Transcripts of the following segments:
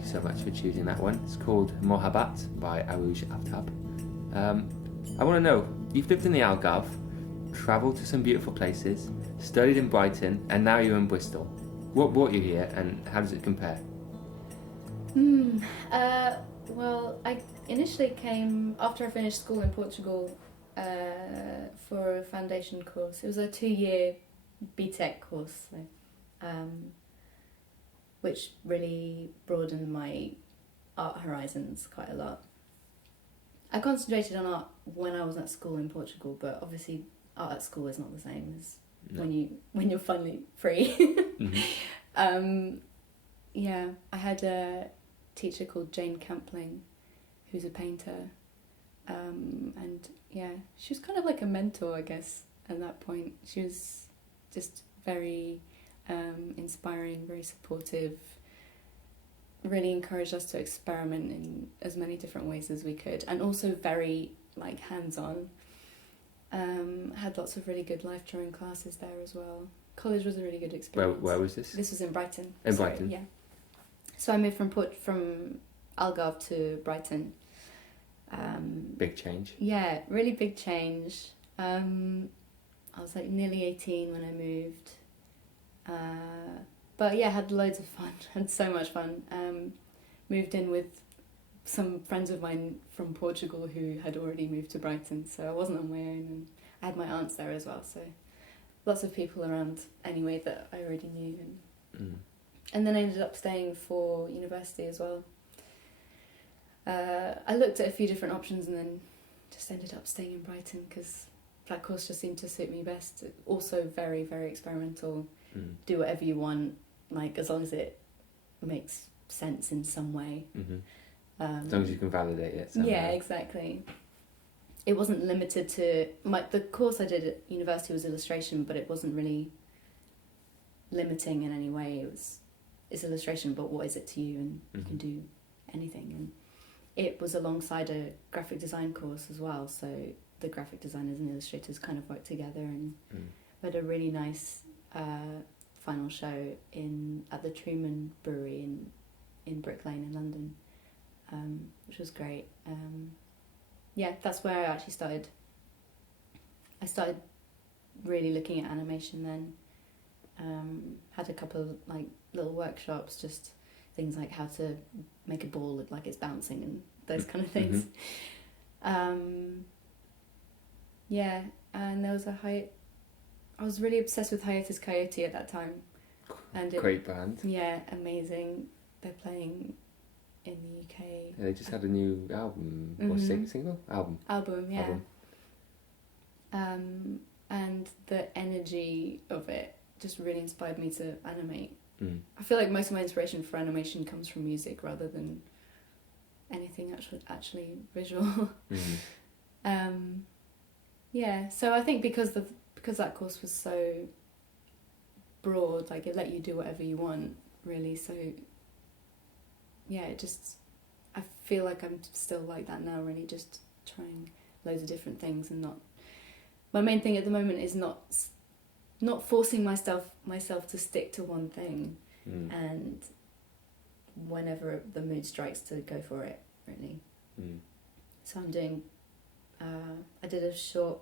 you so much for choosing that one. It's called Mohabbat by Arooj Aftab. I want to know, you've lived in the Algarve, travelled to some beautiful places, studied in Brighton, and now you're in Bristol. What brought you here, and how does it compare? Well, I initially came after I finished school in Portugal for a foundation course. It was a 2-year BTEC course, which really broadened my art horizons quite a lot. I concentrated on art when I was at school in Portugal, but obviously art at school is not the same as when you're finally free. Mm-hmm. I had a teacher called Jane Campling, who's a painter, and she was kind of like a mentor, I guess, at that point. She was just very inspiring, very supportive, really encouraged us to experiment in as many different ways as we could, and also very like hands-on. Had lots of really good life drawing classes there as well. College was a really good experience. Where was this? This was in Brighton. Brighton? Yeah. So I moved from Algarve to Brighton. Big change. Yeah, really big change. I was like nearly 18 when I moved. But yeah, had loads of fun. Had so much fun. Moved in with some friends of mine from Portugal who had already moved to Brighton, so I wasn't on my own, and I had my aunts there as well, so lots of people around anyway that I already knew. And then I ended up staying for university as well. I looked at a few different options and then just ended up staying in Brighton because that course just seemed to suit me best. Also very, very experimental. Do whatever you want, like as long as it makes sense in some way. Mm-hmm. As long as you can validate it somehow. Yeah, exactly. It wasn't limited to the course I did at university was illustration, but it wasn't really limiting in any way. It's illustration, but what is it to you? And you can do anything. And it was alongside a graphic design course as well, so the graphic designers and illustrators kind of worked together, and we had a really nice final show at the Truman Brewery in Brick Lane in London, which was great. That's where I actually started. I started really looking at animation then. Had a couple of like little workshops, just things like how to make a ball look like it's bouncing and those kind of things. And there was I was really obsessed with Hiatus Coyote at that time. And Great band. Yeah, amazing. They're playing in the UK. Yeah, they just had a new album. Or single? Album, yeah. And the energy of it just really inspired me to animate. I feel like most of my inspiration for animation comes from music rather than anything actually visual. So I think because that course was so broad, like it let you do whatever you want, really. So yeah, I feel like I'm still like that now, really, just trying loads of different things, and my main thing at the moment is not forcing myself to stick to one thing, and whenever the mood strikes to go for it, really. So I'm doing I did a short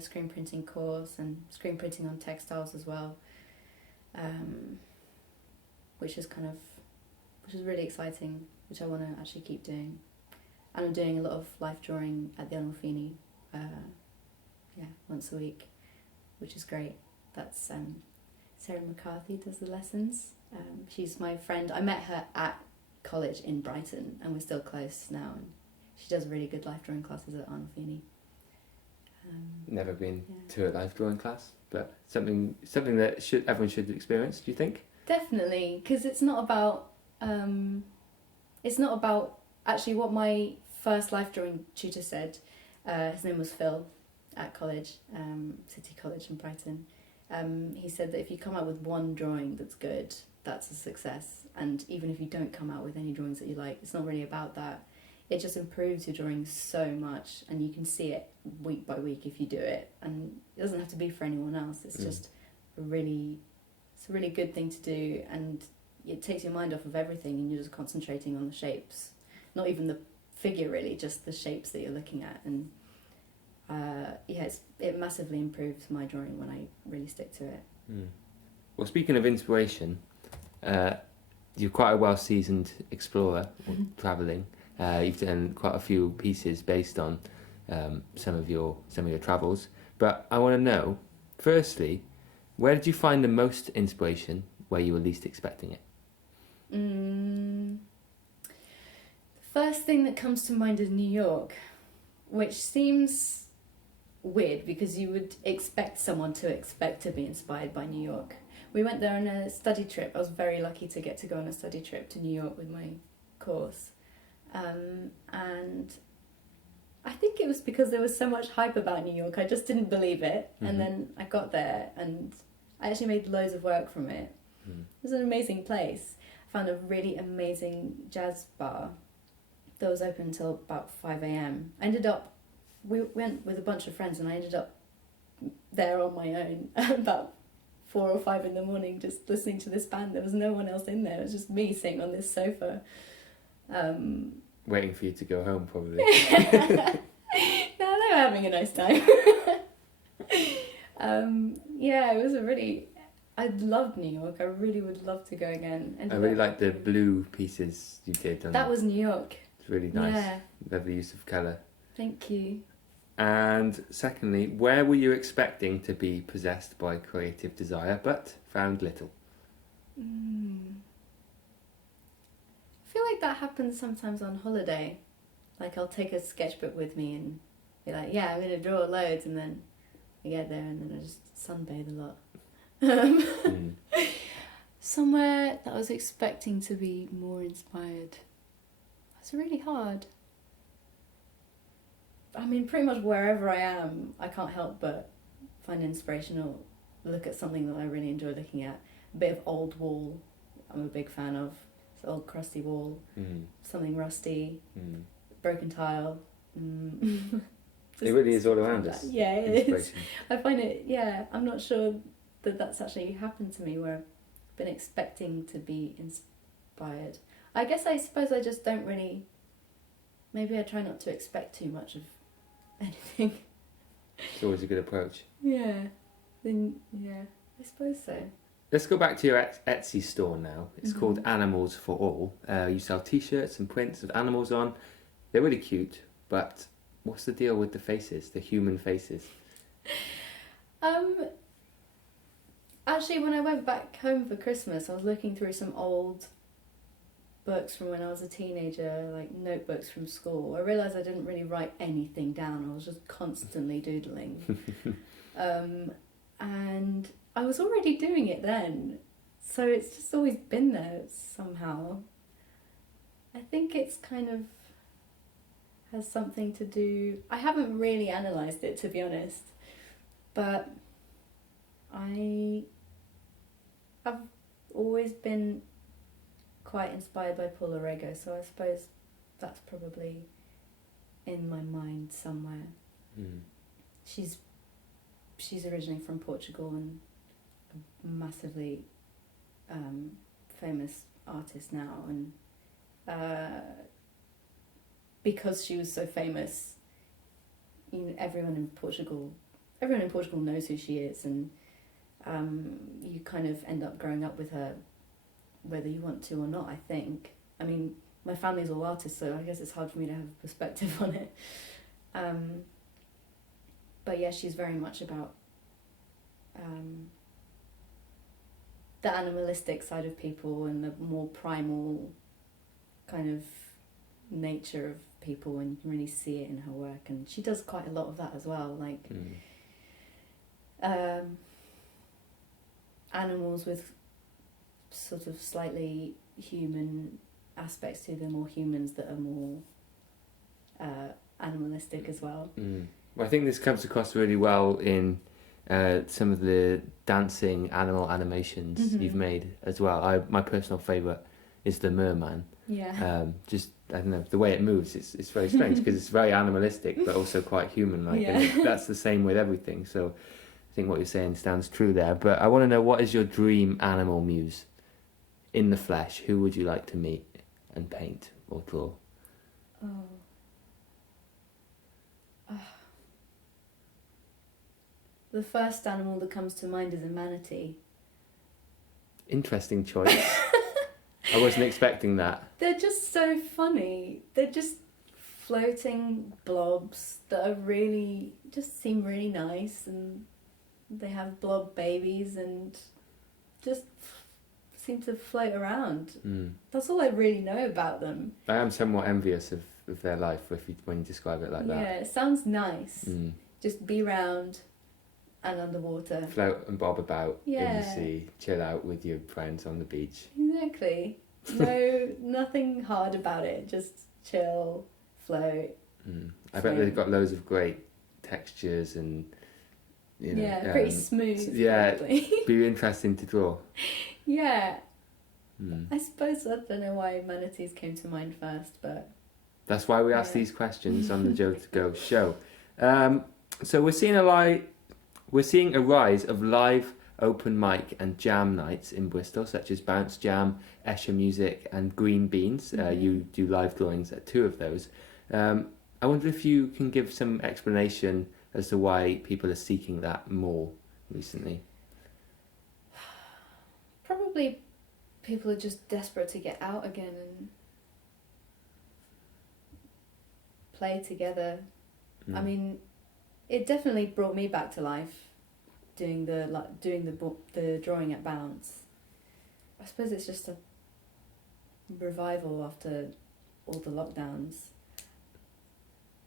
screen printing course and screen printing on textiles as well, which is really exciting, which I want to actually keep doing. And I'm doing a lot of life drawing at the Arnolfini, once a week, which is great. That's Sarah McCarthy does the lessons. She's my friend. I met her at college in Brighton, and we're still close now. And she does really good life drawing classes at Arnolfini. Never been to a life drawing class, but something that everyone should experience. Do you think? Definitely, because it's not about actually what my first life drawing tutor said. His name was Phil at college, City College in Brighton. He said that if you come out with one drawing that's good, that's a success. And even if you don't come out with any drawings that you like, it's not really about that. It just improves your drawing so much, and you can see it week by week if you do it. And it doesn't have to be for anyone else. It's just it's a really good thing to do, and it takes your mind off of everything and you're just concentrating on the shapes, not even the figure really, just the shapes that you're looking at. And it massively improves my drawing when I really stick to it. Well, speaking of inspiration, you're quite a well-seasoned explorer, travelling. You've done quite a few pieces based on some of your travels. But I want to know, firstly, where did you find the most inspiration where you were least expecting it? The first thing that comes to mind is New York, which seems weird because you would expect someone to expect to be inspired by New York. We went there on a study trip. I was very lucky to get to go on a study trip to New York with my course. And I think it was because there was so much hype about New York. I just didn't believe it. And then I got there and I actually made loads of work from it. It was an amazing place. I found a really amazing jazz bar that was open until about 5 a.m. We went with a bunch of friends and I ended up there on my own about 4 or 5 in the morning just listening to this band. There was no one else in there. It was just me sitting on this sofa. Waiting for you to go home, probably. No, they were having a nice time. It was I loved New York. I really would love to go again. I really like the blue pieces you did. That was New York. It's really nice. Yeah. Lovely use of colour. Thank you. And secondly, where were you expecting to be possessed by creative desire, but found little? I feel like that happens sometimes on holiday. Like I'll take a sketchbook with me and be like, yeah, I'm going to draw loads, and then I get there and then I just sunbathe a lot. Somewhere that I was expecting to be more inspired. That's really hard. I mean, pretty much wherever I am, I can't help but find inspiration or look at something that I really enjoy looking at. A bit of old wall, I'm a big fan of. It's old crusty wall, something rusty, broken tile. It really is all around us. Yeah, it is. I find it, I'm not sure that that's actually happened to me where I've been expecting to be inspired. I suppose I just don't really, maybe I try not to expect too much of anything. It's always a good approach. I suppose so. Let's go back to your Etsy store now. It's called Animals for All. You sell t-shirts and prints with animals on. They're really cute, but what's the deal with the faces, the human faces? Actually, when I went back home for Christmas, I was looking through some old books from when I was a teenager, like notebooks from school. I realised I didn't really write anything down. I was just constantly doodling. And I was already doing it then, so it's just always been there somehow. I think it's kind of has something to do... I haven't really analysed it, to be honest, but I've always been quite inspired by Paula Rego, so I suppose that's probably in my mind somewhere. She's originally from Portugal and a massively famous artist now, and because she was so famous, everyone in Portugal knows who she is, and you kind of end up growing up with her whether you want to or not, I think. I mean, my family's all artists, so I guess it's hard for me to have a perspective on it. But yeah, she's very much about the animalistic side of people and the more primal kind of nature of people, and you can really see it in her work, and she does quite a lot of that as well, like animals with sort of slightly human aspects to them, or humans that are more animalistic as well. Well, I think this comes across really well in some of the dancing animal animations you've made as well. My personal favourite is the merman. Just, I don't know, the way it moves, it's very strange because it's very animalistic but also quite human-like. And that's the same with everything, so I think what you're saying stands true there. But I want to know, what is your dream animal muse? in the flesh, who would you like to meet and paint or draw? Oh. The first animal that comes to mind is a manatee. Interesting choice. I wasn't expecting that. They're just so funny. They're just floating blobs that are really, just seem really nice, and they have blob babies and just seem to float around. That's all I really know about them. I am somewhat envious of their life when you describe it like that. Yeah, it sounds nice. Just be round and underwater. Float and bob about in Yeah. the sea, chill out with your friends on the beach. Exactly. No, nothing hard about it. Just chill, float. I bet they've got loads of great textures and, you know. Yeah, pretty smooth. Yeah, probably. be interesting to draw. Yeah. I suppose I don't know why manatees came to mind first, but That's why we ask these questions on the Joe to Go show. So we're seeing a rise of live open mic and jam nights in Bristol, such as Bounce Jam, Escher Music, and Green Beans. You do live drawings at 2 of those. I wonder if you can give some explanation as to why people are seeking that more recently. probably people are just desperate to get out again and play together. I mean, it definitely brought me back to life, doing the drawing at Bounce. I suppose it's just a revival after all the lockdowns.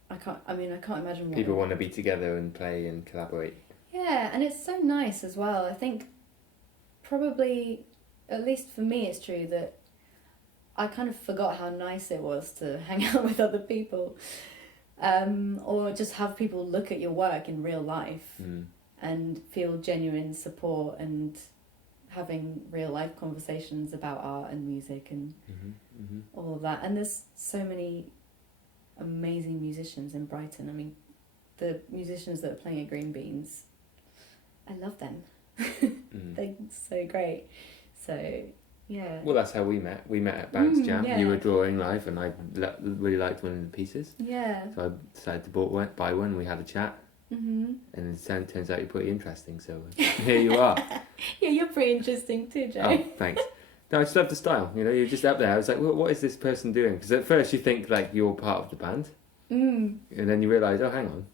I can't imagine what People want to be together and play and collaborate. Yeah, and it's so nice as well. I think probably, at least for me, it's true that I kind of forgot how nice it was to hang out with other people, or just have people look at your work in real life and feel genuine support and having real life conversations about art and music and all of that. And there's so many amazing musicians in Brighton. I mean, the musicians that are playing at Green Beans, I love them. They're so great. So, yeah. Well, that's how we met. We met at Bounce Jam. Yeah. You were drawing live, and I really liked one of the pieces. Yeah. So I decided to buy one. We had a chat, and it turns out you're pretty interesting. So here you are. Yeah, you're pretty interesting too, Joe. Oh, thanks. No, I just love the style. You know, you're just up there. I was like, well, what is this person doing? Because at first you think like you're part of the band, and then you realise, oh, hang on,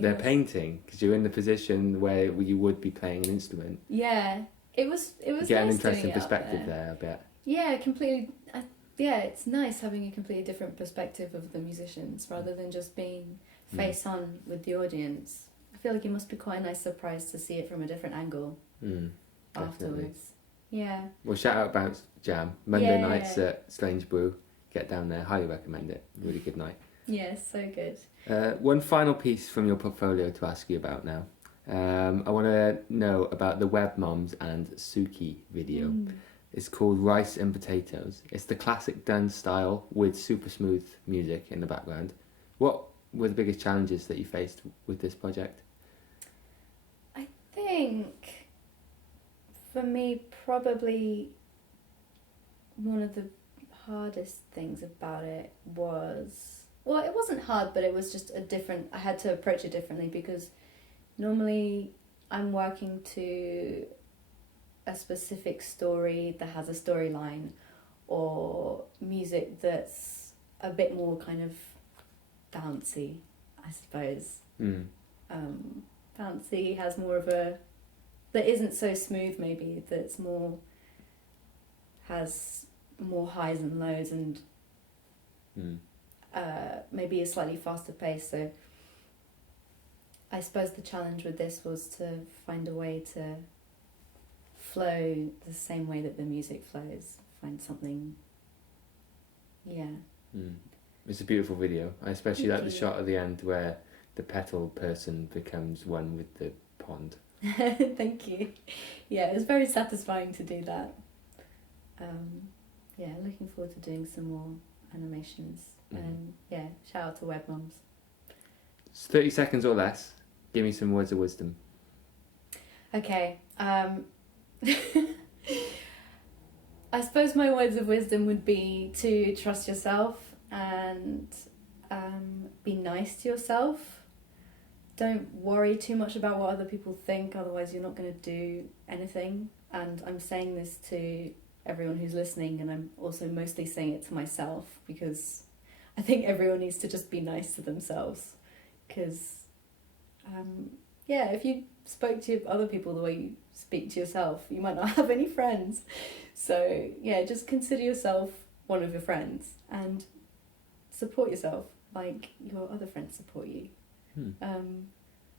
they're painting because you're in the position where you would be playing an instrument. Yeah, it was. You get an interesting perspective there, I bet. Yeah, completely. Yeah, it's nice having a completely different perspective of the musicians rather than just being face on with the audience. I feel like it must be quite a nice surprise to see it from a different angle afterwards. Yeah. Well, shout out Bounce Jam. Monday nights at Strange Brew. Get down there. Highly recommend it. Really good night. Yeah, so good. One final piece from your portfolio to ask you about now. I want to know about the Web Moms and Suki video. It's called Rice and Potatoes. It's the classic Dunn style with super smooth music in the background. What were the biggest challenges that you faced with this project? I think for me, probably one of the hardest things about it was, well, it wasn't hard, but it was just I had to approach it differently because normally I'm working to a specific story that has a storyline or music that's a bit more kind of bouncy, I suppose. Bouncy has more of a, that isn't so smooth maybe, that's more, has more highs and lows and maybe a slightly faster pace. So I suppose the challenge with this was to find a way to flow the same way that the music flows. Find something, It's a beautiful video. I especially Thank like the you. shot at the end where the petal person becomes one with the pond. Thank you. Yeah, it was very satisfying to do that. Looking forward to doing some more animations. And shout out to Web Moms. It's 30 seconds or less. Give me some words of wisdom. Okay. I suppose my words of wisdom would be to trust yourself and be nice to yourself. Don't worry too much about what other people think, otherwise you're not going to do anything. And I'm saying this to everyone who's listening, and I'm also mostly saying it to myself, because I think everyone needs to just be nice to themselves. Because, if you spoke to other people the way you speak to yourself, you might not have any friends. So, just consider yourself one of your friends and support yourself like your other friends support you.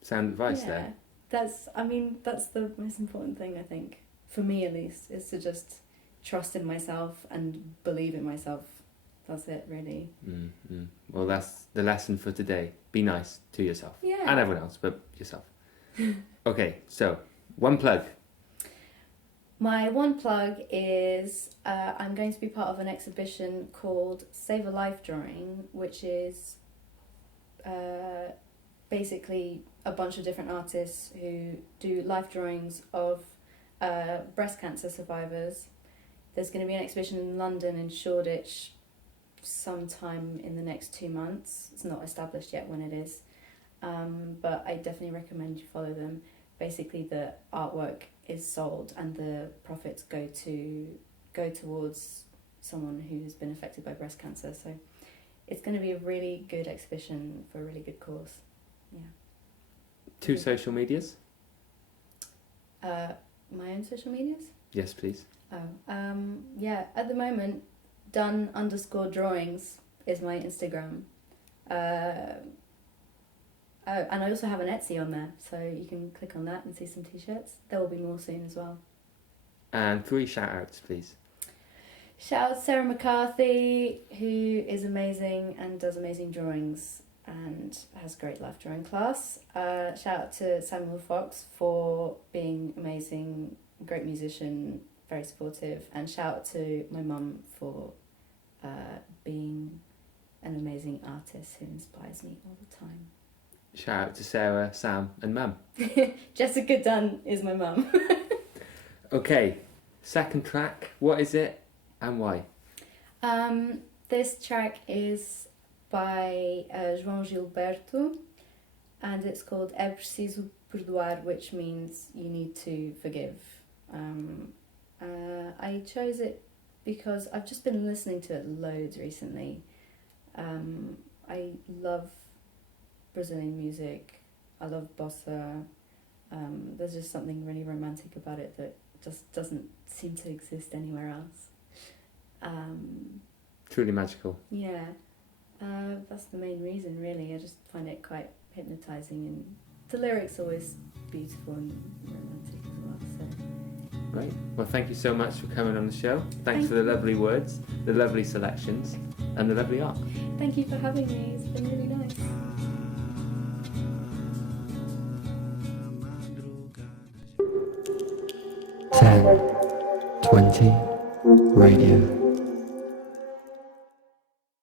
Sound advice there. That's the most important thing, I think, for me at least, is to just trust in myself and believe in myself. That's it, really. Mm-hmm. Well, that's the lesson for today. Be nice to yourself. Yeah. And everyone else, but yourself. Okay, so, one plug. My one plug is I'm going to be part of an exhibition called Save a Life Drawing, which is basically a bunch of different artists who do life drawings of breast cancer survivors. There's going to be an exhibition in London in Shoreditch sometime in the next 2 months. It's not established yet when it is, but I definitely recommend you follow them. Basically, the artwork is sold and the profits go towards someone who's been affected by breast cancer. So it's going to be a really good exhibition for a really good cause. Yeah. 2 social medias? My own social medias? Yes, please. At the moment, Dunn_drawings is my Instagram. And I also have an Etsy on there, so you can click on that and see some t-shirts. There will be more soon as well. And 3 shout-outs, please. Shout out to Sarah McCarthy, who is amazing and does amazing drawings and has a great life drawing class. Shout out to Samuel Fox for being amazing, great musician, very supportive. And shout out to my mum for being an amazing artist who inspires me all the time. Shout out to Sarah, Sam and Mum. Jessica Dunn is my mum. Okay, second track. What is it and why? This track is by João Gilberto, and it's called É Preciso Perdoar, which means you need to forgive. I chose it because I've just been listening to it loads recently. I love Brazilian music. I love bossa. There's just something really romantic about it that just doesn't seem to exist anywhere else. Truly magical. Yeah, that's the main reason, really. I just find it quite hypnotising, and the lyrics are always beautiful and romantic as well. So. Great. Well, thank you so much for coming on the show. Thanks for the lovely words, the lovely selections, and the lovely art. Thank you for having me. It's been really nice. 10, 20, radio.